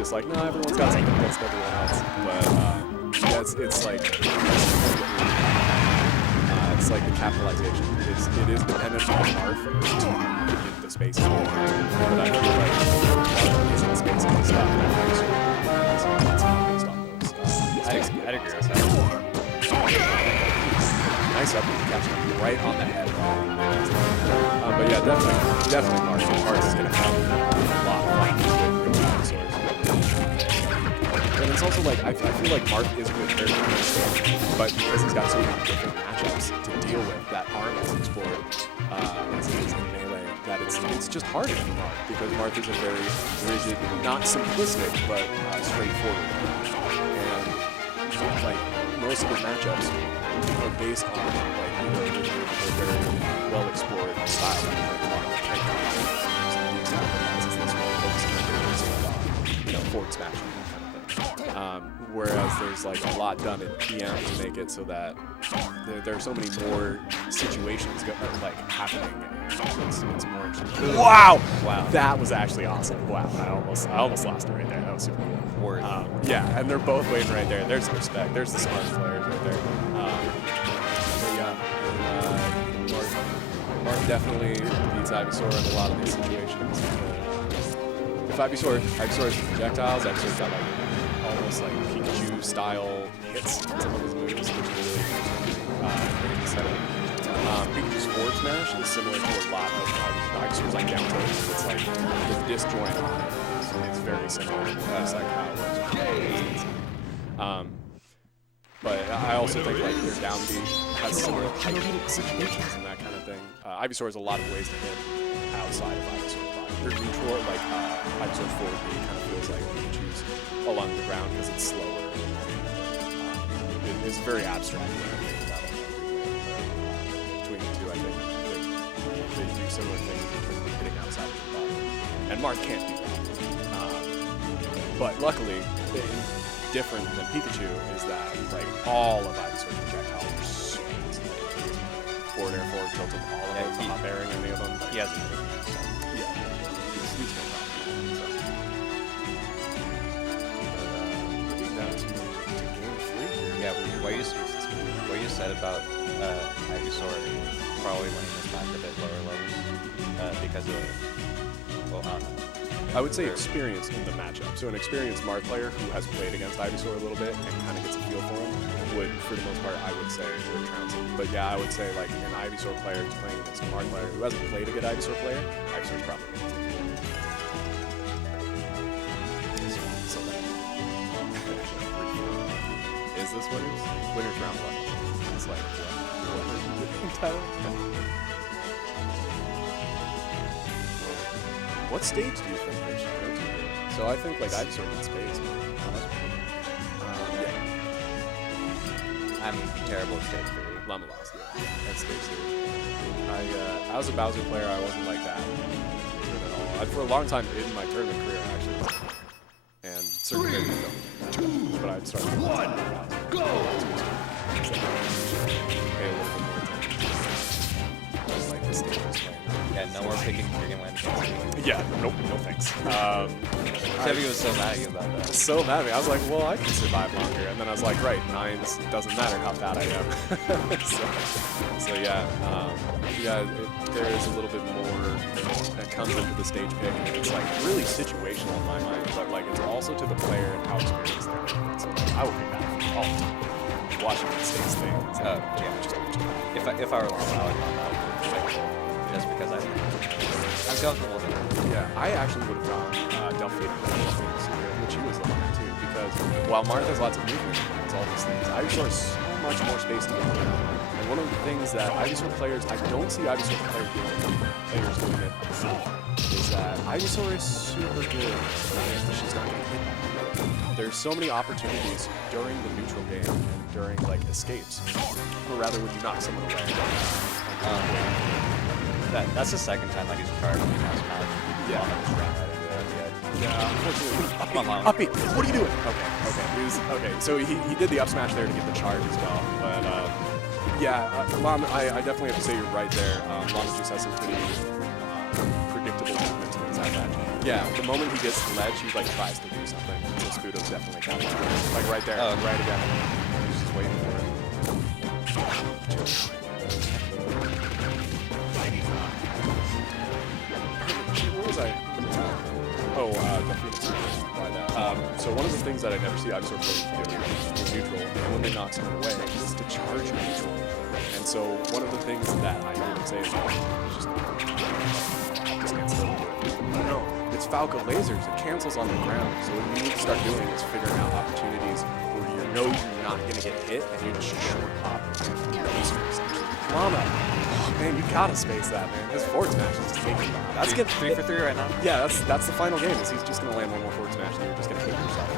It's like, no, everyone's got something against everyone else. But yeah, it's like the capitalization. It is dependent on Marth to get the space. But I feel like Marth isn't space to stop that. I'd agree with that. Nice up catching him right on the head. But yeah, definitely Marth. Marth is going to have a lot of fun with Ivysaur. And it's also like, I feel like Marth is a good character, but because he's got so many different matchups to deal with that aren't as explored as it is in Melee, that it's just harder for Marth, because Marth is a very rigid, not simplistic, but straightforward. And like, most of his matchups are based on like, either a very well-explored style like Marth, the example is this one, focusing on forward smashing. Whereas there's like a lot done in PM to make it so that there are so many more situations happening. It's more interesting. Wow! That was actually awesome. Wow! I almost lost it right there. That was super cool. Yeah, and they're both waiting right there. There's the respect. There's the smart players right there. But yeah, Marth definitely beats Ivysaur in a lot of these situations. If Ivysaur is projectiles, Ivysaur's got like almost like Pikachu style hits in some of his moves, which is really exciting. Pikachu's forward smash is similar to a lot of Ivysaur's like down tilt. It's like the disjoint on it is very similar. That's like how it works. But I also think like their down B has similar height situations and that kind of thing. Ivysaur has a lot of ways to hit outside of Ivysaur's body. Their neutral, like Ivysaur's forward B kind of feels like Pikachu's along the ground because it's slower. It's very abstract when I think about it. Between the two, I think they do similar things in terms of hitting outside of the body. And Marth can't do that. But luckily, different than Pikachu is that like all of Ivysaur's projectiles are super easy. Forward air, forward tilted, all of them, not bearing any of them. Like, He has it. yeah. He's no problem. So. Moving down to game 3 here. Yeah, what you said about Ivysaur probably winning this match a bit lower levels because of I would say experience in the matchup. So an experienced Marth player who has played against Ivysaur a little bit and kind of gets a feel for him would, for the most part, I would say would trounce him. But yeah, I would say like an Ivysaur player who's playing against a Marth player who hasn't played a good Ivysaur player, Ivysaur's probably going to take it. So that is this winners round 1? It's like what stage do you think they should go to? So I think like Ivysaur in space. Yeah. I'm terrible at stage 3. Llama lost, yeah. At stage 3. I was a Bowser player. I wasn't like that good at all. For a long time in my tournament career, I actually was. And certain characters don't. But I'd start with Bowser. Go! Pay a little bit more attention. Just like the stage was playing. Yeah, no more picking freaking wins. Yeah, nope, no thanks. Debbie was so mad at you about that. So mad at me. I was like, well, I can survive longer. And then I was like, right, 9s doesn't matter how bad I am. so yeah, there is a little bit more that comes into the stage pick. It's like really situational in my mind, but like it's also to the player and how experienced they are. So like, I would pick that all the time. Watching the stage thing. Yeah, just if I were Llama, I would Llama. Just because I'm comfortable with it. Yeah, I actually would have gone Delphine, which he was on too, because while Marth has lots of movement and all these things, Ivysaur has so much more space to get around. And one of the things that Ivysaur players, I don't see Ivysaur players doing it is that Ivysaur is super good when she's not getting hit. There's so many opportunities during the neutral game and during like escapes, or rather when you knock someone away. That's the second time like he's charged me now. Yeah. Yeah, unfortunately. Uppy, what are you doing? Okay. So he did the up smash there to get the charge as well. But yeah, Llama, I definitely have to say you're right there. Llama just has some pretty predictable movements inside that. Yeah, the moment he gets the ledge, he like tries to do something. So Sputo's definitely got it. Like right there, right again. He's just waiting for it. What was I? Oh, so one of the things that I never see Ivysaur players do is neutral, and when they knock someone away, is to charge neutral. And so one of the things that I hear them say is, just can't still do it. No, it's Falco lasers. It cancels on the ground. So what you need to start doing is figuring out opportunities where you know you're not going to get hit, and you just short pop. Llama. Man, you gotta space that, man. His forward smash is just taking off. That's good. 3 for 3 right now. Yeah, that's the final game. Is he's just gonna land one more forward smash, and you're just gonna hit yourself.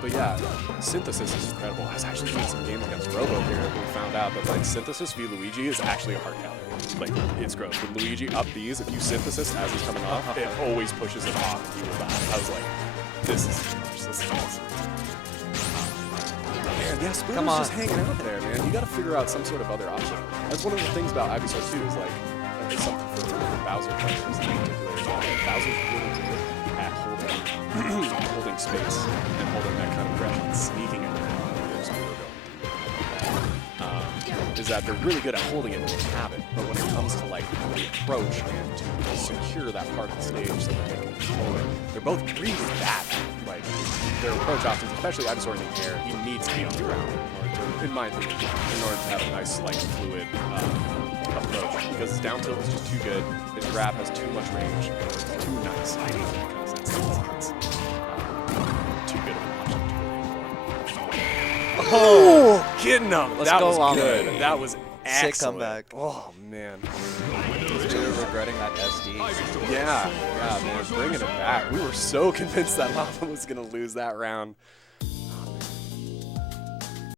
But yeah, Synthesis is incredible. I was actually playing some games against Robo here, and we found out that like Synthesis v Luigi is actually a hard counter. Like it's gross. With Luigi up B's, if you Synthesis as he's coming off, it always pushes it off. And he will die. I was like, this is too much. This is awesome. Man, yeah, Sputo's just hanging out there, man. You got to figure out some sort of other option. That's one of the things about Ivysaur too. Is like it's something for Bowser players in particular. Is that Bowser's really good at holding space and holding that kind of breath and sneaking it around. Is that they're really good at holding it and have it, but when it comes to like the approach and to secure that part of the stage so that they can control it, they're both really bad at like their approach options, especially Ivysaur in the air. He needs to be on the ground, in my opinion, in order to have a nice, like, fluid approach. Because his down tilt is just too good. His grab has too much range. It's too nice. Because it's too good of an option to really avoid. Oh, getting him! Let's that go, was Llama. good. That was excellent. Sick comeback. Oh man. You're regretting that SD. Yeah, man, bringing it back. We were so convinced that Llama was gonna lose that round.